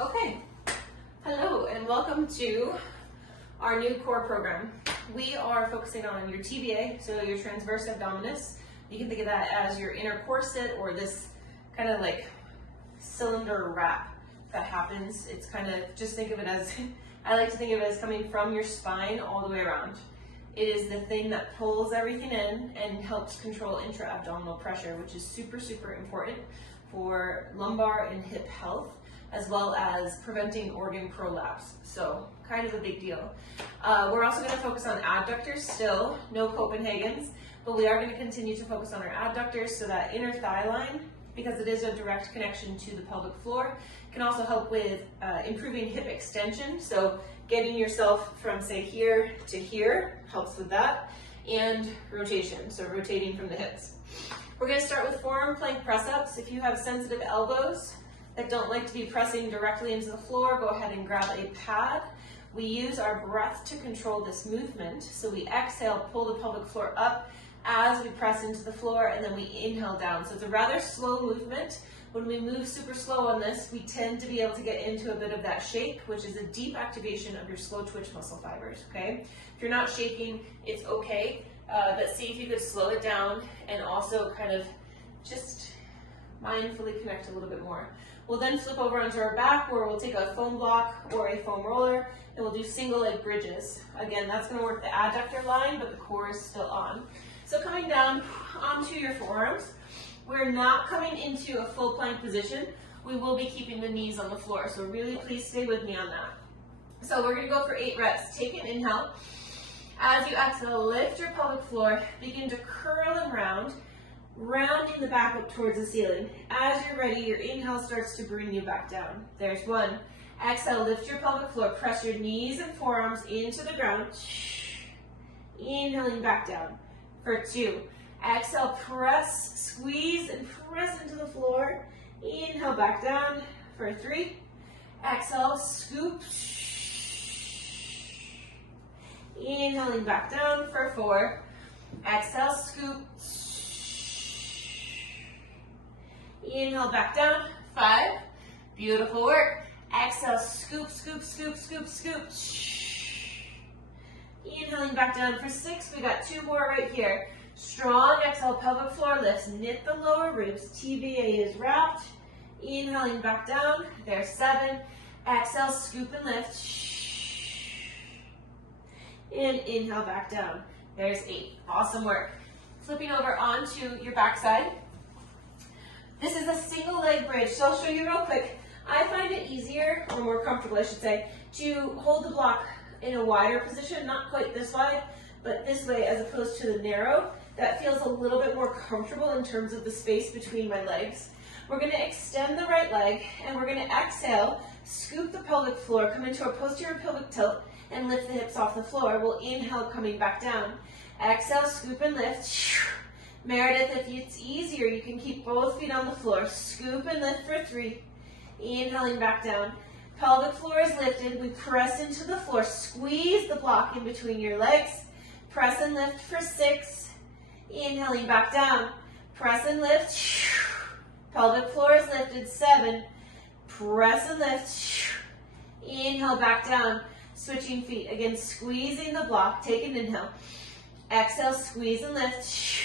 Okay, hello and welcome to our new core program. We are focusing on your TBA, so your transverse abdominis. You can think of that as your inner corset or this kind of like cylinder wrap that happens. It's kind of, just think of it as, I like to think of it as coming from your spine all the way around. It is the thing that pulls everything in and helps control intra-abdominal pressure, which is super, super important for lumbar and hip health, as well as preventing organ prolapse. So kind of a big deal. We're also going to focus on adductors still, no Copenhagen's, but we are going to continue to focus on our adductors, so that inner thigh line, because it is a direct connection to the pelvic floor, can also help with improving hip extension. So getting yourself from, say, here to here helps with that, and rotation, so rotating from the hips. We're going to start with forearm plank press-ups. If you have sensitive elbows that don't like to be pressing directly into the floor, go ahead and grab a pad. We use our breath to control this movement. So we exhale, pull the pelvic floor up as we press into the floor, and then we inhale down. So it's a rather slow movement. When we move super slow on this, we tend to be able to get into a bit of that shake, which is a deep activation of your slow twitch muscle fibers, okay? If you're not shaking, it's okay, but see if you could slow it down and also kind of just mindfully connect a little bit more. We'll then flip over onto our back, where we'll take a foam block or a foam roller, and we'll do single leg bridges. Again, that's going to work the adductor line, but the core is still on. So coming down onto your forearms, we're not coming into a full plank position. We will be keeping the knees on the floor, so really please stay with me on that. So we're going to go for 8 reps. Take an inhale. As you exhale, lift your pelvic floor, begin to curl and round, rounding the back up towards the ceiling. As you're ready, your inhale starts to bring you back down. There's 1. Exhale, lift your pelvic floor, press your knees and forearms into the ground. Inhaling back down. For 2. Exhale, press, squeeze, and press into the floor. Inhale, back down. For 3. Exhale, scoop. Inhaling back down. For 4. Exhale, scoop. Inhale, back down. 5. Beautiful work. Exhale, scoop, scoop, scoop, scoop, scoop. Inhaling back down. For 6, we got 2 more right here. Strong exhale, pelvic floor lifts, knit the lower ribs, TBA is wrapped. Inhaling back down. There's 7. Exhale, scoop and lift. And inhale back down. There's 8. Awesome work. Flipping over onto your backside. This is a single leg bridge, so I'll show you real quick. I find it easier, or more comfortable I should say, to hold the block in a wider position, not quite this wide, but this way as opposed to the narrow. That feels a little bit more comfortable in terms of the space between my legs. We're going to extend the right leg, and we're going to exhale, scoop the pelvic floor, come into a posterior pelvic tilt, and lift the hips off the floor. We'll inhale, coming back down. Exhale, scoop and lift. Meredith, if it's easier, you can keep both feet on the floor. Scoop and lift for 3. Inhaling back down. Pelvic floor is lifted. We press into the floor. Squeeze the block in between your legs. Press and lift for 6. Inhaling back down. Press and lift. Pelvic floor is lifted. 7. Press and lift. Inhale back down. Switching feet. Again, squeezing the block. Take an inhale. Exhale, squeeze and lift.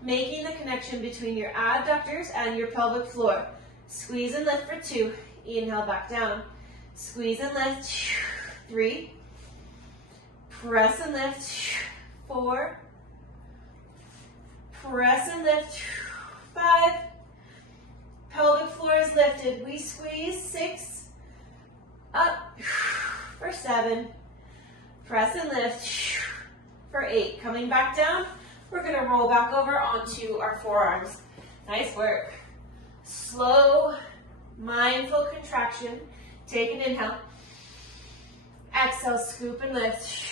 Making the connection between your adductors and your pelvic floor. Squeeze and lift for 2. Inhale back down. Squeeze and lift. 3. Press and lift. 4. Press and lift. 5. Pelvic floor is lifted. We squeeze. 6. Up for 7. Press and lift for 8. Coming back down. We're going to roll back over onto our forearms. Nice work. Slow, mindful contraction. Take an inhale. Exhale, scoop and lift.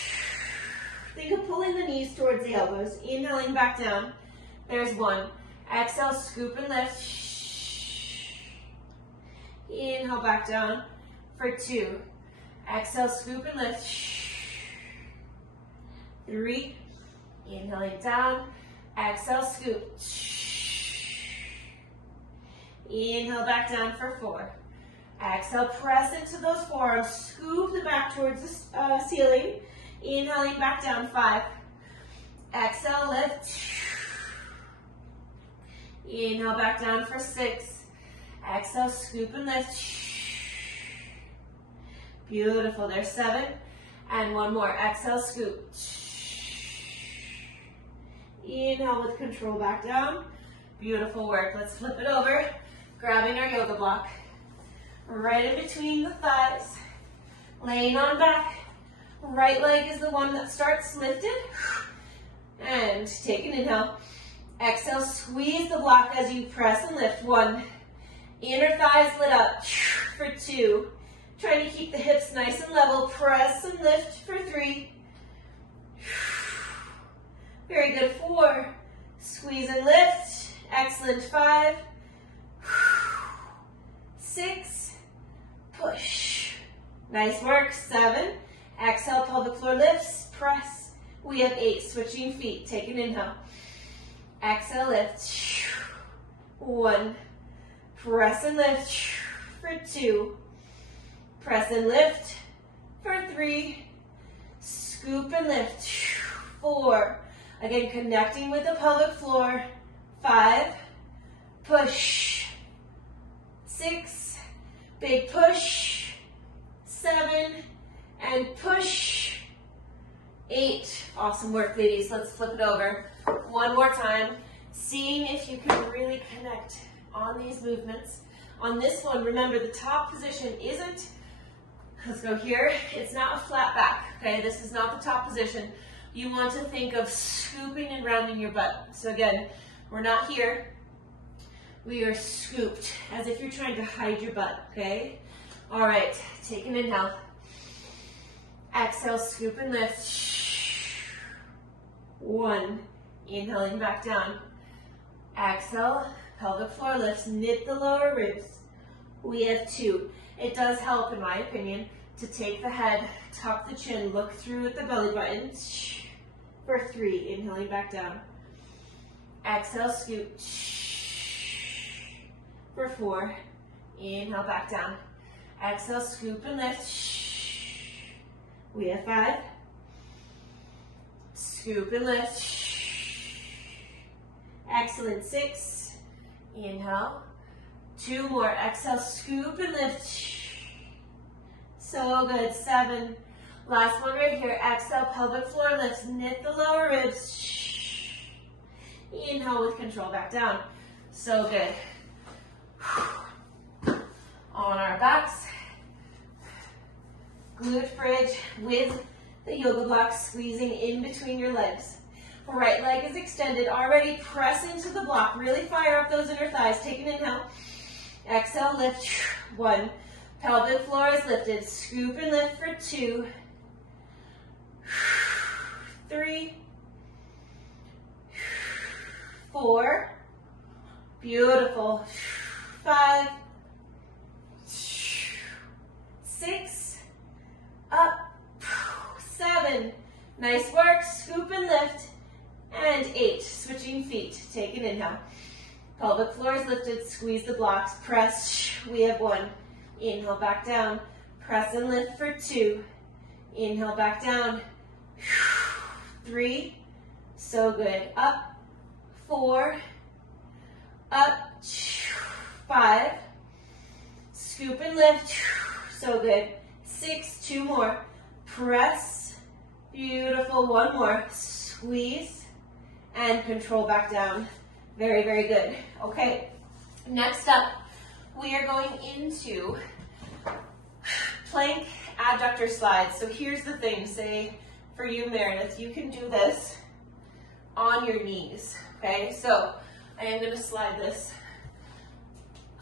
Think of pulling the knees towards the elbows. Inhaling back down. There's 1. Exhale, scoop and lift. Inhale back down for 2. Exhale, scoop and lift. 3. Inhaling down. Exhale, scoop. Inhale back down for 4. Exhale, press into those forearms. Scoop the back towards the ceiling. Inhaling back down, 5. Exhale, lift. Inhale back down for 6. Exhale, scoop and lift. Beautiful, there's 7. And one more, exhale, scoop. Inhale with control back down. Beautiful work, let's flip it over. Grabbing our yoga block. Right in between the thighs. Laying on back. Right leg is the one that starts lifted. And take an inhale. Exhale, squeeze the block as you press and lift. 1. Inner thighs lit up. For 2. Trying to keep the hips nice and level. Press and lift for 3. Very good. 4. Squeeze and lift. Excellent. 5. 6. Push. Nice work. 7. Exhale, pelvic floor lifts. Press. We have 8. Switching feet. Take an inhale. Exhale, lift. 1. Press and lift for 2. Press and lift for 3. Scoop and lift. 4. Again, connecting with the pelvic floor. 5. Push. 6. Big push. 7. And push. 8. Awesome work, ladies. Let's flip it over. One more time. Seeing if you can really connect on these movements. On this one, remember the top position isn't, let's go here, it's not a flat back, okay? This is not the top position. You want to think of scooping and rounding your butt. So again, we're not here. We are scooped, as if you're trying to hide your butt, okay? All right, take an inhale. Exhale, scoop and lift. 1. Inhaling back down. Exhale, pelvic floor lifts, knit the lower ribs. We have 2. It does help, in my opinion, to take the head, tuck the chin, look through at the belly button. For 3, inhaling back down. Exhale, scoop. For 4, inhale back down. Exhale, scoop and lift. We have 5. Scoop and lift. Excellent. 6. Inhale. 2 more. Exhale, scoop and lift. So good. 7. Last one right here. Exhale, pelvic floor lifts. Knit the lower ribs. Inhale with control back down. So good. On our backs. Glute bridge with the yoga block squeezing in between your legs. Right leg is extended. Already press into the block. Really fire up those inner thighs. Take an inhale. Exhale, lift. 1. Pelvic floor is lifted. Scoop and lift for 2. 3. 4. Beautiful. 5. 6. Up. 7. Nice work. Scoop and lift. And 8. Switching feet. Take an inhale. Pelvic floor is lifted. Squeeze the blocks. Press. We have 1. Inhale back down. Press and lift for 2. Inhale back down. 3. So good. Up. 4. Up. 5. Scoop and lift. So good. 6. 2 more. Press. Beautiful. 1 more. Squeeze. And control back down. Very, very good. Okay. Next up, we are going into plank adductor slides. So here's the thing. Say, for you, Meredith, you can do this on your knees. Okay. So I am going to slide this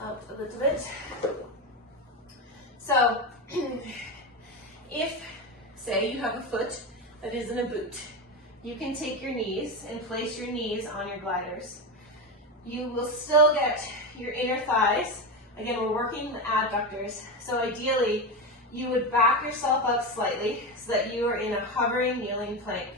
up a little bit. So if, say, you have a foot that is in a boot, you can take your knees and place your knees on your gliders. You will still get your inner thighs. Again, we're working the adductors. So ideally, you would back yourself up slightly so that you are in a hovering, kneeling plank.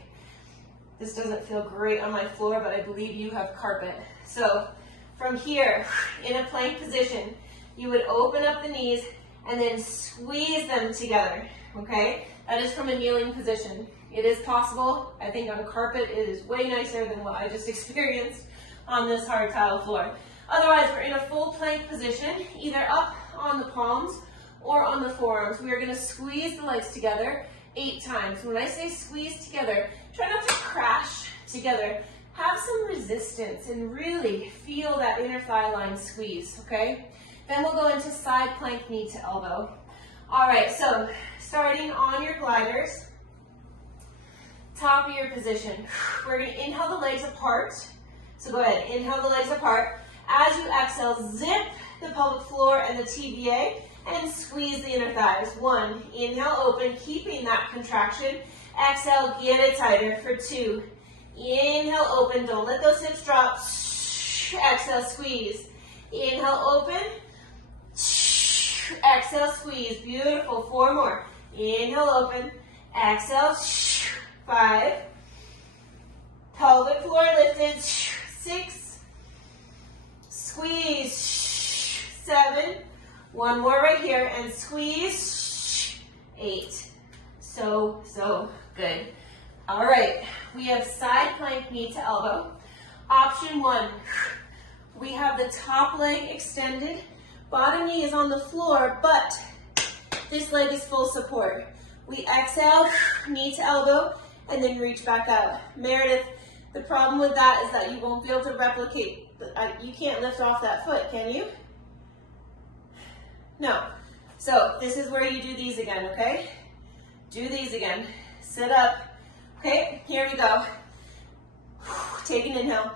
This doesn't feel great on my floor, but I believe you have carpet. So from here, in a plank position, you would open up the knees, and then squeeze them together, okay? That is from a kneeling position. It is possible. I think on carpet it is way nicer than what I just experienced on this hard tile floor. Otherwise, we're in a full plank position, either up on the palms or on the forearms. We are gonna squeeze the legs together 8 times. When I say squeeze together, try not to crash together. Have some resistance and really feel that inner thigh line squeeze, okay? Then we'll go into side plank, knee to elbow. All right, so starting on your gliders, top of your position. We're gonna inhale the legs apart. So go ahead, inhale the legs apart. As you exhale, zip the pelvic floor and the TBA and squeeze the inner thighs. 1, inhale, open, keeping that contraction. Exhale, get it tighter for 2. Inhale, open, don't let those hips drop. Exhale, squeeze. Inhale, open. Exhale, squeeze. Beautiful. 4 more. Inhale, open. Exhale. 5. Pelvic floor lifted. 6. Squeeze. 7. 1 more right here and squeeze. 8. So good. All right, we have side plank, knee to elbow. Option 1, we have the top leg extended. Bottom knee is on the floor, but this leg is full support. We exhale, knee to elbow, and then reach back out. Meredith, the problem with that is that you won't be able to replicate. You can't lift off that foot, can you? No. So this is where you do these again, okay? Do these again. Sit up. Okay, here we go. Take an inhale.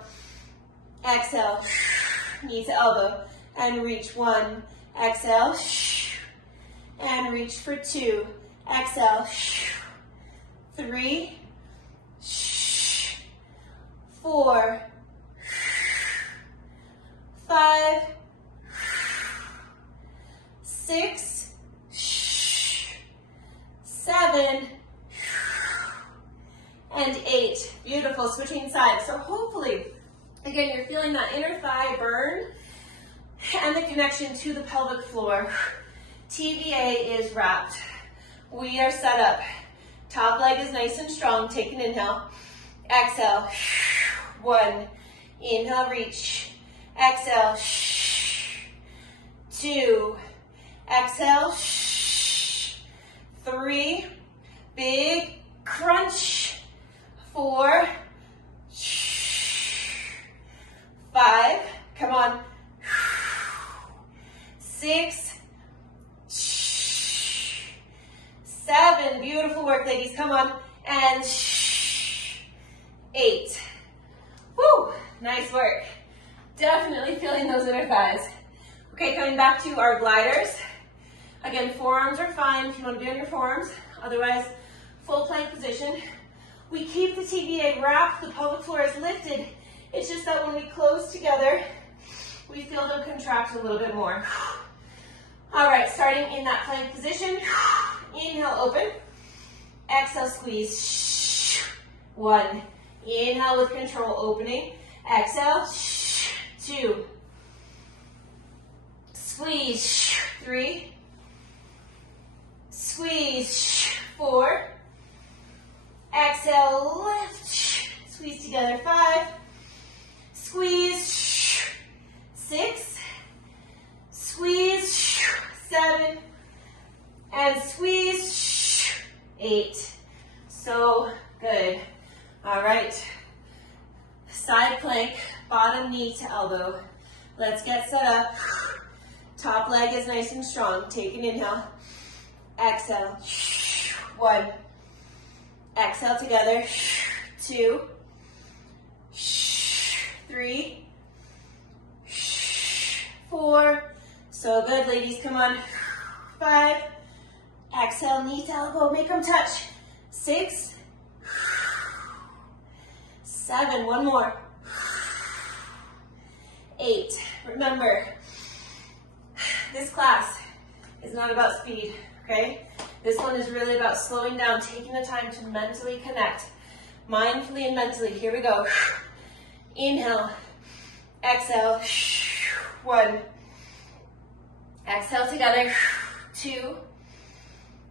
Exhale. Knee to elbow. And reach. 1. Exhale. And reach for 2. Exhale. 3. 4. 5. 6. 7. And 8. Beautiful. Switching sides. So hopefully, again, you're feeling that inner thigh burn and the connection to the pelvic floor. TBA is wrapped. We are set up. Top leg is nice and strong. Take an inhale. Exhale. 1. Inhale, reach. Exhale. 2. Exhale. 3. Big crunch. 4. 5. Come on. 6. 7. Beautiful work, ladies. Come on. And 8. Woo! Nice work. Definitely feeling those inner thighs. Okay, coming back to our gliders. Again, forearms are fine if you want to be on your forearms. Otherwise, full plank position. We keep the TBA wrapped, the pelvic floor is lifted. It's just that when we close together, we feel them contract a little bit more. All right, starting in that plank position. Inhale, open. Exhale, squeeze. 1. Inhale with control, opening. Exhale. 2. Squeeze. 3. Squeeze. 4. Exhale, lift. Squeeze together. 5. Squeeze. 6. Squeeze. 7. And squeeze. 8. So good. All right. Side plank, bottom knee to elbow. Let's get set up. Top leg is nice and strong. Take an inhale. Exhale. 1. Exhale together. 2. 3. 4. So good, ladies. Come on. 5. Exhale, knee to elbow. Make them touch. 6. 7. 1 more. 8. Remember, this class is not about speed, okay? This one is really about slowing down, taking the time to mentally connect, mindfully and mentally. Here we go. Inhale, exhale, 1. Exhale together, 2,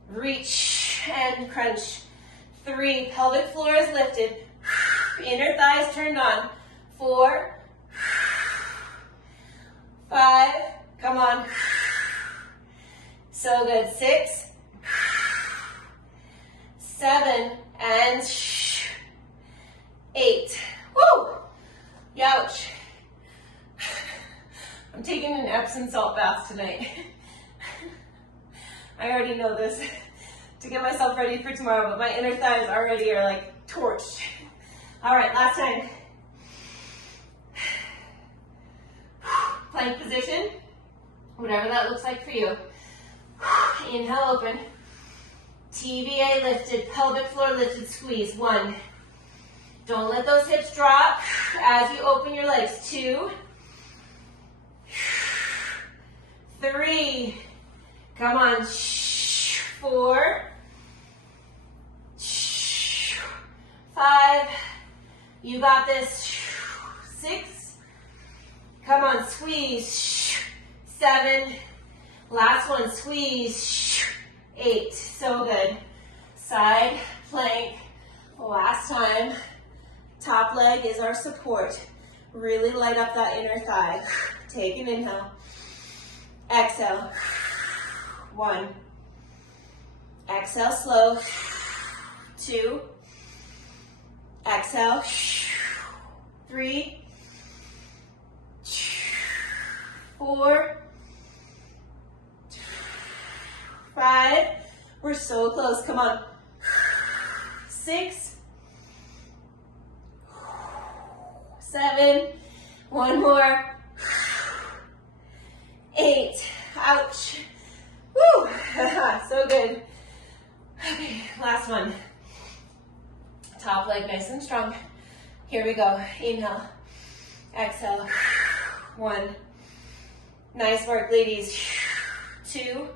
reach and crunch. 3, pelvic floor is lifted. Inner thighs turned on. 4, 5, come on. So good. 6, 7, and 8. Woo! Youch. I'm taking an Epsom salt bath tonight. I already know this to get myself ready for tomorrow, but my inner thighs already are like torched. All right, last time. Plank position, whatever that looks like for you. Inhale, open. TVA lifted, pelvic floor lifted, squeeze. 1. Don't let those hips drop as you open your legs. 2, 3, come on. 4, 5, you got this. 6, come on, squeeze. 7, last one, squeeze. 8, so good. Side plank, last time. Top leg is our support. Really light up that inner thigh. Take an inhale. Exhale. 1. Exhale slow. 2. Exhale. 3. 4. 5. We're so close. Come on. 6. 7. 1 more. 8. Ouch. Woo. So good. Okay, last one. Top leg nice and strong. Here we go. Inhale. Exhale. 1. Nice work, ladies. 2.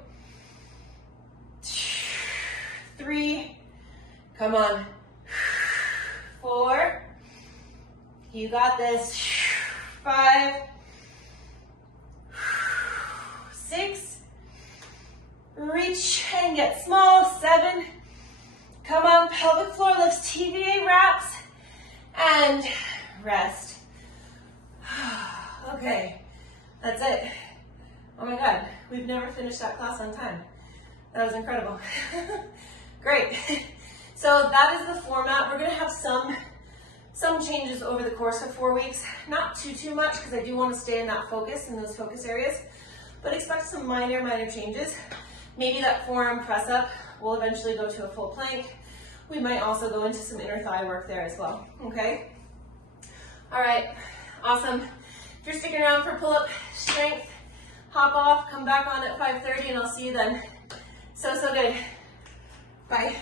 3. Come on. 4. You got this. 5. 6. Reach and get small. 7. Come on, pelvic floor lifts, TVA wraps, and rest. Okay, that's it. Oh my God, we've never finished that class on time. That was incredible. Great. So that is the format. We're gonna have some changes over the course of 4 weeks. Not too much, because I do want to stay in that focus, in those focus areas, but expect some minor changes. Maybe that forearm press up will eventually go to a full plank. We might also go into some inner thigh work there as well, okay? All right, awesome. If you're sticking around for pull-up strength, hop off, come back on at 5:30, and I'll see you then. So good. Bye.